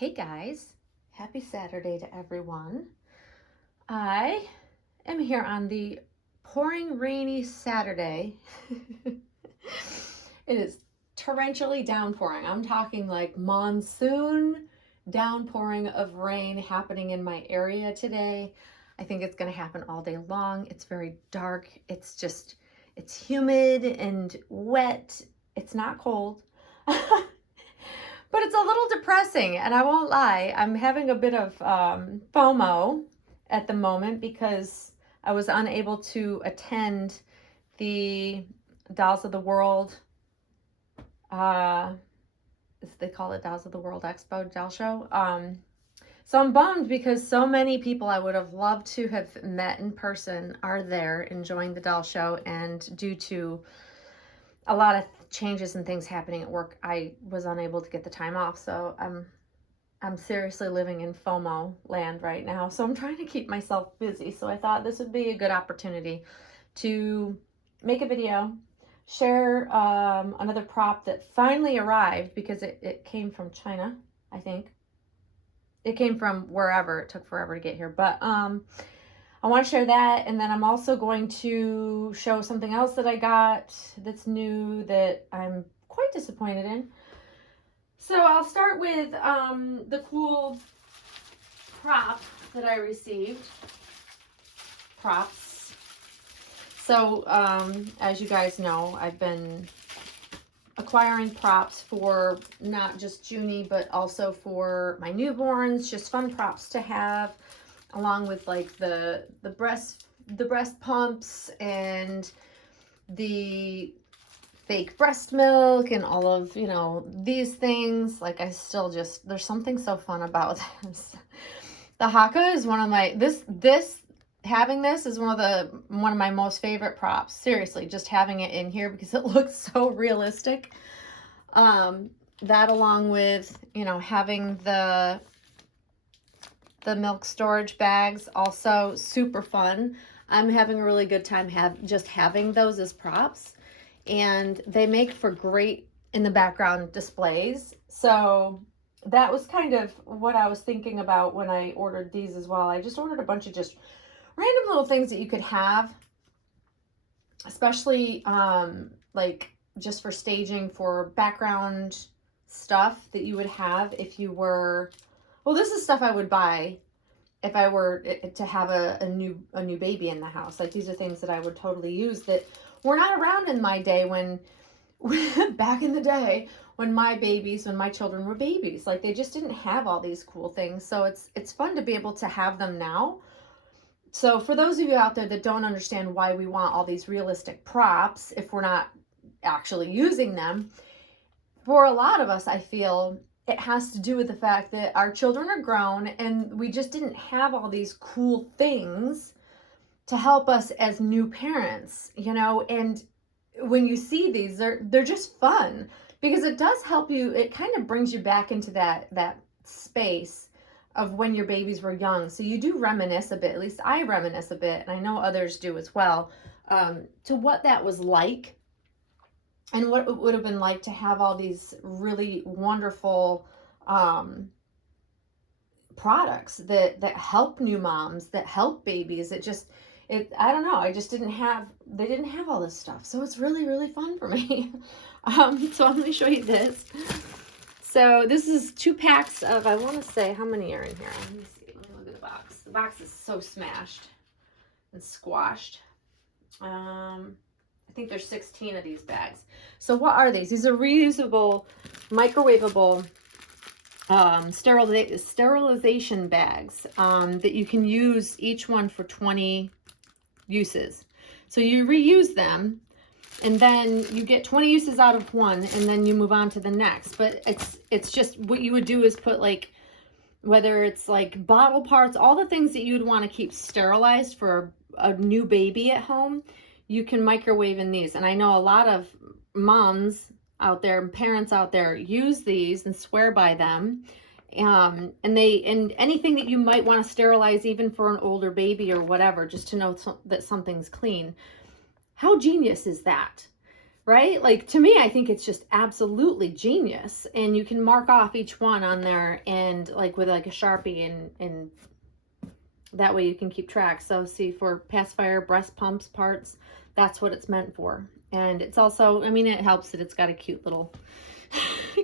Hey guys, happy Saturday to everyone. I am here on the pouring rainy Saturday. It is torrentially downpouring. I'm talking like monsoon downpouring of rain happening in my area today. I think it's going to happen all day long. It's very dark. It's humid and wet. It's not cold. But it's a little depressing, and I won't lie. I'm having a bit of FOMO at the moment because I was unable to attend the Dolls of the World, they call it Dolls of the World Expo doll show. So I'm bummed because so many people I would have loved to have met in person are there enjoying the doll show, and due to a lot of changes and things happening at work, I was unable to get the time off. So I'm seriously living in FOMO land right now. So I'm trying to keep myself busy. So I thought this would be a good opportunity to make a video, share another prop that finally arrived because it came from China, I think. It came from wherever. It took forever to get here. But I want to share that, and then I'm also going to show something else that I got that's new that I'm quite disappointed in. So I'll start with the cool prop that I received. Props. So as you guys know, I've been acquiring props for not just Junie, but also for my newborns, just fun props to have, along with like the breast pumps and the fake breast milk and all of, you know, these things. Like, I still just, there's something so fun about this. The haka is one of my, having this is one of my most favorite props. Seriously, just having it in here because it looks so realistic. That, along with, you know, having the milk storage bags, also super fun. I'm having a really good time just having those as props, and they make for great in the background displays. So that was kind of what I was thinking about when I ordered these as well. I just ordered a bunch of just random little things that you could have, especially like just for staging, for background stuff that you would have if you were, well, this is stuff I would buy if I were to have a new baby in the house. Like, these are things that I would totally use that were not around in my day when back in the day when my children were babies. Like, they just didn't have all these cool things. So it's fun to be able to have them now. So for those of you out there that don't understand why we want all these realistic props if we're not actually using them, for a lot of us, I feel it has to do with the fact that our children are grown and we just didn't have all these cool things to help us as new parents, you know. And when you see these, they're just fun because it does help you. It kind of brings you back into that space of when your babies were young. So you do reminisce a bit, at least I reminisce a bit, and I know others do as well, to what that was like and what it would have been like to have all these really wonderful products that help new moms, that help babies. I don't know, I just didn't have all this stuff. So it's really, really fun for me. So I'm going to show you this. So this is 2 packs of, I want to say, how many are in here? Let me see. Let me look at the box. The box is so smashed and squashed. I think there's 16 of these bags. So what are these? These are reusable, microwavable sterilization bags that you can use each one for 20 uses. So you reuse them, and then you get 20 uses out of one, and then you move on to the next. But it's just, what you would do is put, like, whether it's like bottle parts, all the things that you'd want to keep sterilized for a new baby at home, you can microwave in these. And I know a lot of moms out there and parents out there use these and swear by them. And anything that you might want to sterilize, even for an older baby or whatever, just to know that something's clean. How genius is that? right? Like, to me, I think it's just absolutely genius. And you can mark off each one on there and like with like a Sharpie, and that way you can keep track. So see, for pacifier, breast pumps parts, that's what it's meant for. And it's also, I mean, it helps that it's got a cute little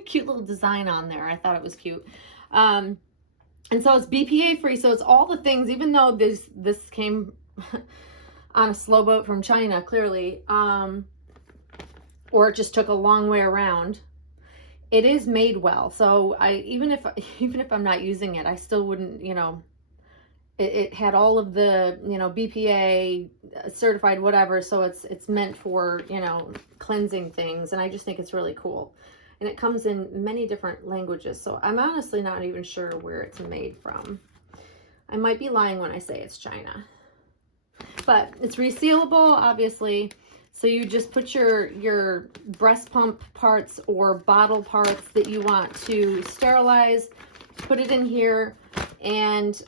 cute little design on there. I thought it was cute. And so it's BPA free. So it's all the things, even though this came on a slow boat from China, clearly, or it just took a long way around. It is made well. So even if I'm not using it, I still wouldn't, you know, it had all of the, you know, BPA certified, whatever. So it's meant for, you know, cleansing things. And I just think it's really cool. And it comes in many different languages. So I'm honestly not even sure where it's made from. I might be lying when I say it's China. But it's resealable, obviously. So you just put your breast pump parts or bottle parts that you want to sterilize, put it in here, and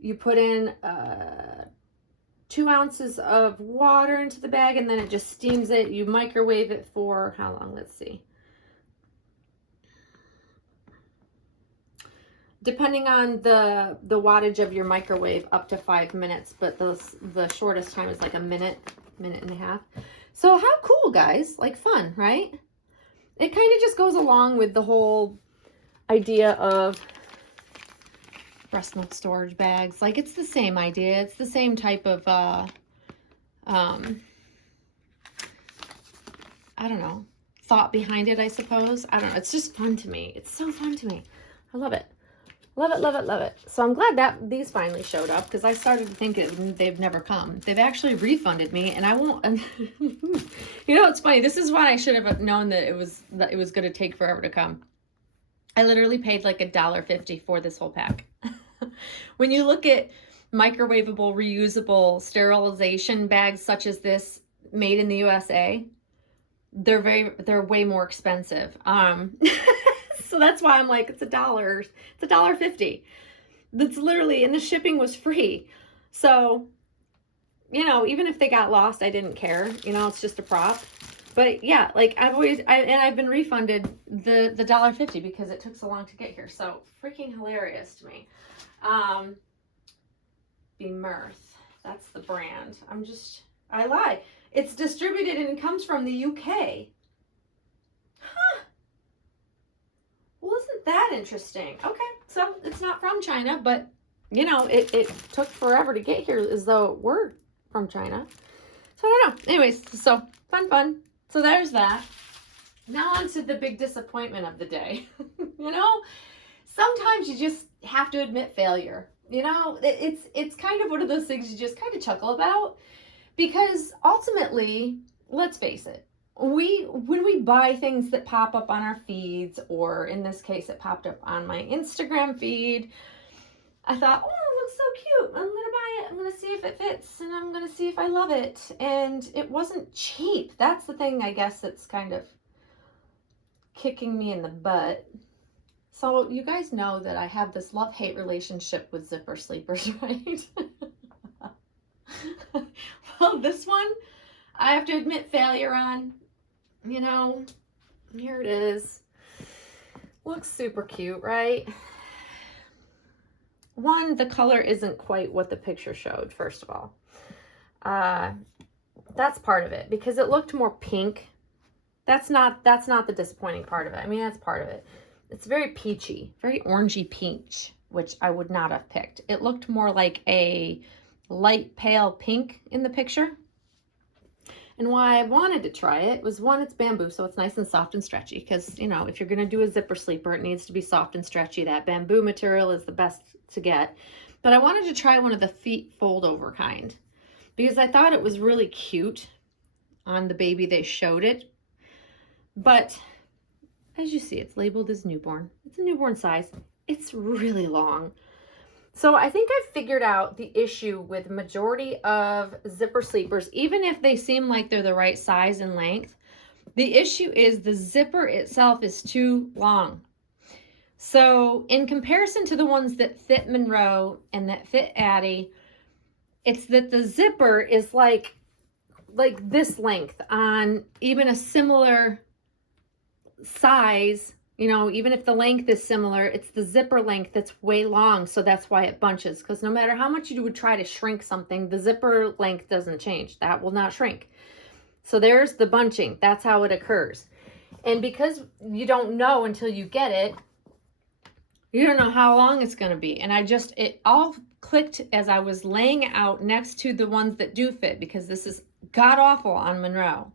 you put in 2 ounces of water into the bag, and then it just steams it. You microwave it for how long? Let's see. Depending on the wattage of your microwave, up to 5 minutes, but the shortest time is like a minute and a half. So how cool, guys. Like, fun, right? It kind of just goes along with the whole idea of breast milk storage bags. Like, it's the same idea. It's the same type of I don't know, thought behind it, I suppose. I don't know. It's just fun to me. It's so fun to me. I love it. Love it, love it, love it. So I'm glad that these finally showed up, because I started to think they've never come. They've actually refunded me, and I won't. You know, it's funny. This is why I should have known that it was going to take forever to come. I literally paid like $1.50 for this whole pack. When you look at microwavable, reusable sterilization bags such as this, made in the USA, they're way more expensive. So that's why I'm like, it's $1. It's $1.50. That's literally, and the shipping was free. So, you know, even if they got lost, I didn't care. You know, it's just a prop. But yeah, like I've been refunded the $1.50 because it took so long to get here. So freaking hilarious to me. Be Mirth. That's the brand. I lie. It's distributed and comes from the UK. Huh. Well, isn't that interesting? Okay, so it's not from China, but, you know, it took forever to get here as though it were from China. So I don't know. Anyways, so fun. So there's that. Now on to the big disappointment of the day. You know, sometimes you just have to admit failure. You know, it's kind of one of those things you just kind of chuckle about, because ultimately, let's face it, when we buy things that pop up on our feeds, or in this case, it popped up on my Instagram feed, I thought, oh, it looks so cute. I'm going to buy it. I'm going to see if it fits, and I'm going to see if I love it. And it wasn't cheap. That's the thing, I guess, that's kind of kicking me in the butt. So you guys know that I have this love-hate relationship with zipper sleepers, right? Well, this one, I have to admit failure on. You know, here it is. Looks super cute, right? One, the color isn't quite what the picture showed, first of all. That's part of it, because it looked more pink. That's not the disappointing part of it. I mean, that's part of it. It's very peachy, very orangey peach, which I would not have picked. It looked more like a light pale pink in the picture. And why I wanted to try it was, one, it's bamboo, so it's nice and soft and stretchy, because, you know, if you're going to do a zipper sleeper, it needs to be soft and stretchy. That bamboo material is the best to get. But I wanted to try one of the feet fold over kind, because I thought it was really cute on the baby they showed it. But as you see, it's labeled as newborn. It's a newborn size. It's really long. So I think I've figured out the issue with majority of zipper sleepers, even if they seem like they're the right size and length. The issue is the zipper itself is too long. So in comparison to the ones that fit Monroe and that fit Addie, it's that the zipper is like like this length on even a similar size, you know, even if the length is similar, it's the zipper length that's way long. So that's why it bunches, because no matter how much you would try to shrink something, the zipper length doesn't change. That will not shrink. So there's the bunching. That's how it occurs. And because you don't know until you get it, you don't know how long it's going to be. And it all clicked as I was laying out next to the ones that do fit, because this is god awful on Monroe.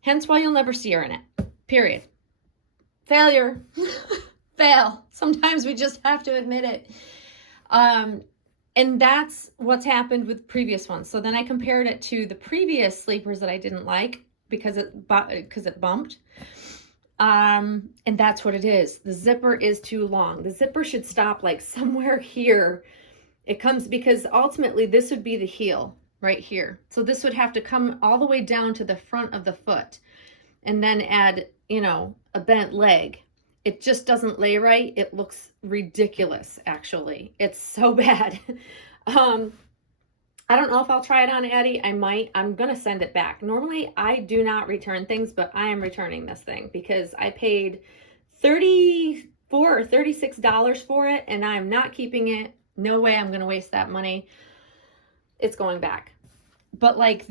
Hence why you'll never see her in it. Period. Failure. Fail. Sometimes we just have to admit it. And that's what's happened with previous ones. So then I compared it to the previous sleepers that I didn't like because it bumped. And that's what it is. The zipper is too long. The zipper should stop like somewhere here. It comes, because ultimately this would be the heel right here. So this would have to come all the way down to the front of the foot and then add, you know, a bent leg. It just doesn't lay right. It looks ridiculous, actually. It's so bad. I don't know if I'll try it on Addie. I might. I'm going to send it back. Normally, I do not return things, but I am returning this thing because I paid $34 or $36 for it, and I'm not keeping it. No way I'm going to waste that money. It's going back. But like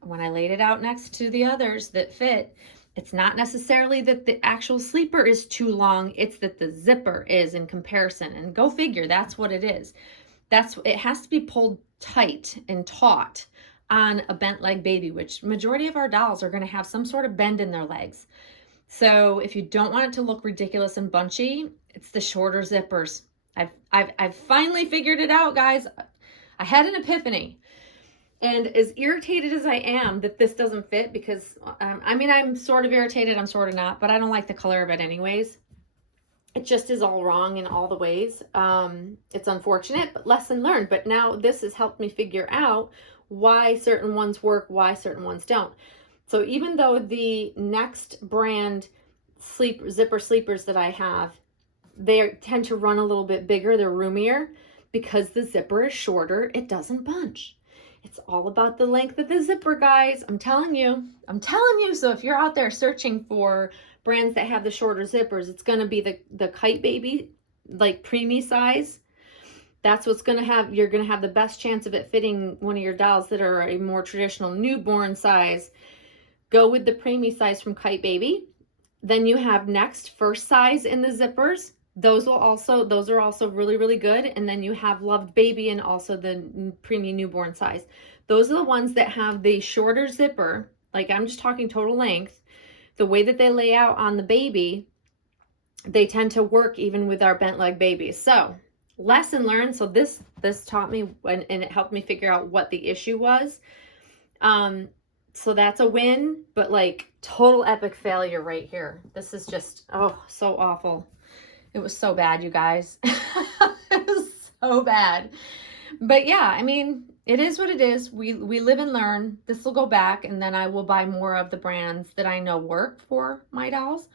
when I laid it out next to the others that fit, it's not necessarily that the actual sleeper is too long. It's that the zipper is in comparison. And go figure, that's what it is. It has to be pulled tight and taut on a bent leg baby, which majority of our dolls are going to have some sort of bend in their legs. So if you don't want it to look ridiculous and bunchy, it's the shorter zippers. I've finally figured it out, guys. I had an epiphany. And as irritated as I am that this doesn't fit, because, I mean, I'm sort of irritated, I'm sort of not, but I don't like the color of it anyways. It just is all wrong in all the ways. It's unfortunate, but lesson learned. But now this has helped me figure out why certain ones work, why certain ones don't. So even though the next brand zipper sleepers that I have, they tend to run a little bit bigger, they're roomier, because the zipper is shorter, it doesn't bunch. It's all about the length of the zipper, guys. I'm telling you. So if you're out there searching for brands that have the shorter zippers, it's going to be the Kite Baby, like preemie size. That's what's going to have, you're going to have the best chance of it fitting one of your dolls that are a more traditional newborn size. Go with the preemie size from Kite Baby. Then you have next first size in the zippers. Those are also really, really good. And then you have Loved Baby and also the preemie newborn size. Those are the ones that have the shorter zipper. Like, I'm just talking total length. The way that they lay out on the baby, they tend to work even with our bent leg babies. So lesson learned. So this taught me and it helped me figure out what the issue was. So that's a win, but like total epic failure right here. This is just, oh, so awful. It was so bad, you guys. It was so bad. But yeah, I mean, it is what it is. We live and learn. This will go back, and then I will buy more of the brands that I know work for my dolls.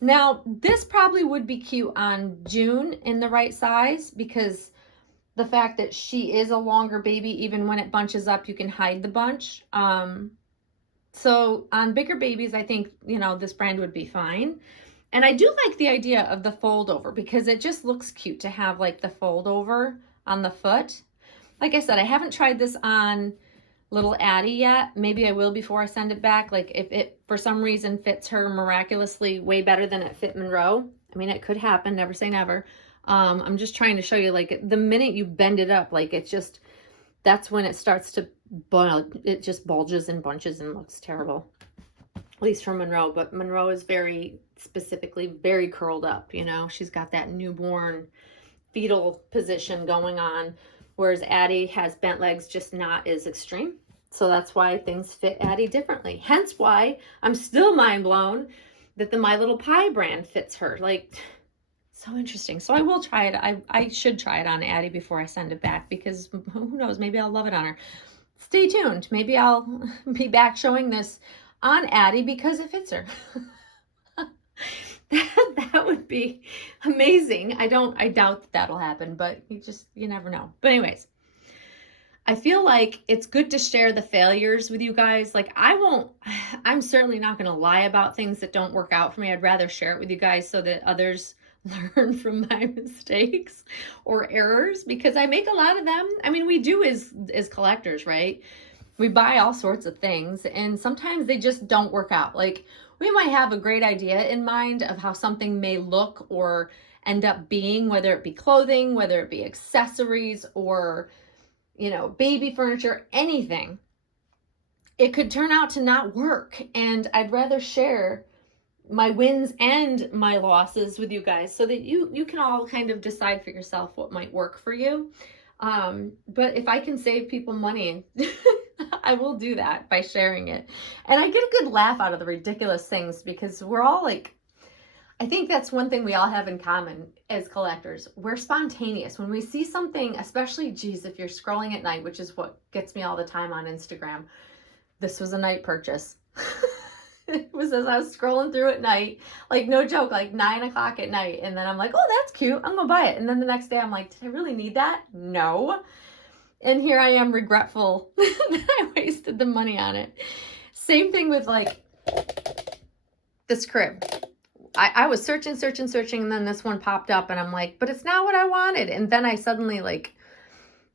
Now, this probably would be cute on June in the right size, because the fact that she is a longer baby, even when it bunches up, you can hide the bunch. So on bigger babies, I think, you know, this brand would be fine. And I do like the idea of the fold over, because it just looks cute to have like the fold over on the foot. Like I said, I haven't tried this on little Addie yet. Maybe I will before I send it back. Like if it for some reason fits her miraculously way better than it fit Monroe. I mean, it could happen, never say never. I'm just trying to show you, like, the minute you bend it up, like it's just, that's when it starts to, it just bulges and bunches and looks terrible. At least for Monroe, but Monroe is very specifically very curled up, you know. She's got that newborn fetal position going on, whereas Addie has bent legs, just not as extreme. So that's why things fit Addie differently. Hence why I'm still mind blown that the My Little Pie brand fits her. Like, so interesting. So I will try it. I should try it on Addie before I send it back, because who knows, maybe I'll love it on her. Stay tuned. Maybe I'll be back showing this on Addie because it fits her. That would be amazing. I doubt that'll happen, but you never know. But anyways, I feel like it's good to share the failures with you guys. Like I'm certainly not going to lie about things that don't work out for me. I'd rather share it with you guys so that others learn from my mistakes or errors, because I make a lot of them. I mean, we do as collectors, right? We buy all sorts of things and sometimes they just don't work out. Like we might have a great idea in mind of how something may look or end up being, whether it be clothing, whether it be accessories, or baby furniture, anything. It could turn out to not work. And I'd rather share my wins and my losses with you guys so that you can all kind of decide for yourself what might work for you. But if I can save people money, I will do that by sharing it. And I get a good laugh out of the ridiculous things because we're all like, I think that's one thing we all have in common as collectors. We're spontaneous. When we see something, especially, geez, if you're scrolling at night, which is what gets me all the time on Instagram. This was a night purchase. It was as I was scrolling through at night, like no joke, like 9 o'clock at night. And then I'm like, oh, that's cute. I'm going to buy it. And then the next day I'm like, did I really need that? No. And here I am regretful that I wasted the money on it. Same thing with like this crib. I was searching, and then this one popped up and I'm like, but it's not what I wanted. And then I suddenly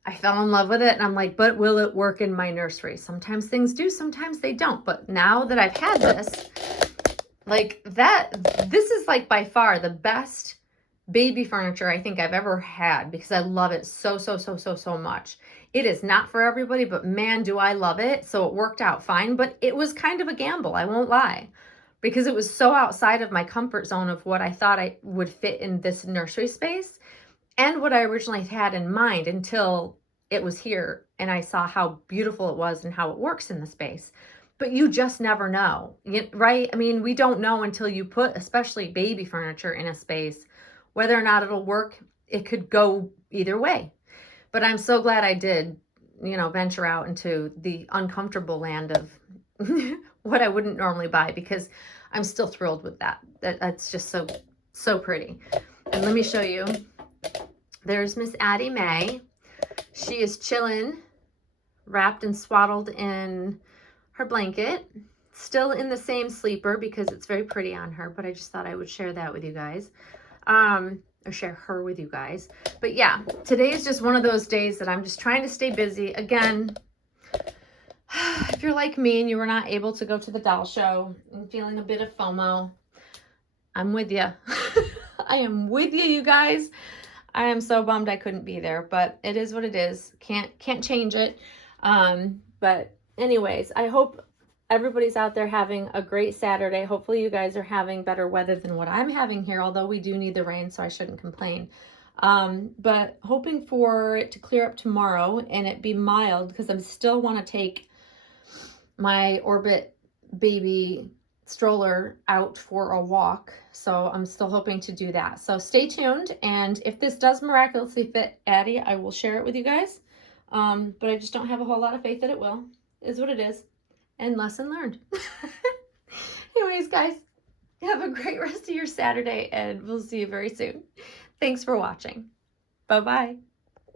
I fell in love with it and I'm like, but will it work in my nursery? Sometimes things do, sometimes they don't. But now that I've had this, this is like by far the best baby furniture I think I've ever had because I love it so much. It is not for everybody, but man, do I love it. So it worked out fine, but it was kind of a gamble, I won't lie, because it was so outside of my comfort zone of what I thought I would fit in this nursery space and what I originally had in mind until it was here and I saw how beautiful it was and how it works in the space. But you just never know, right? I mean, we don't know until you put, especially baby furniture, in a space, whether or not it'll work. It could go either way. But I'm so glad I did, venture out into the uncomfortable land of what I wouldn't normally buy, because I'm still thrilled with that. That's just so pretty. And let me show you. There's Miss Addie Mae. She is chilling, wrapped and swaddled in her blanket, still in the same sleeper because it's very pretty on her, but I just thought I would share that with you guys, or share her with you guys. But yeah, today is just one of those days that I'm just trying to stay busy. Again, if you're like me and you were not able to go to the doll show and feeling a bit of FOMO, I'm with you. I am with you, you guys. I am so bummed I couldn't be there, but it is what it is. Can't change it. But anyways, I hope everybody's out there having a great Saturday. Hopefully you guys are having better weather than what I'm having here, although we do need the rain, so I shouldn't complain. But hoping for it to clear up tomorrow and it be mild, because I still want to take my Orbit baby stroller out for a walk. So I'm still hoping to do that. So stay tuned. And if this does miraculously fit Addie, I will share it with you guys. But I just don't have a whole lot of faith that it will. Is what it is. And lesson learned. Anyways, guys, have a great rest of your Saturday and we'll see you very soon. Thanks for watching. Bye-bye.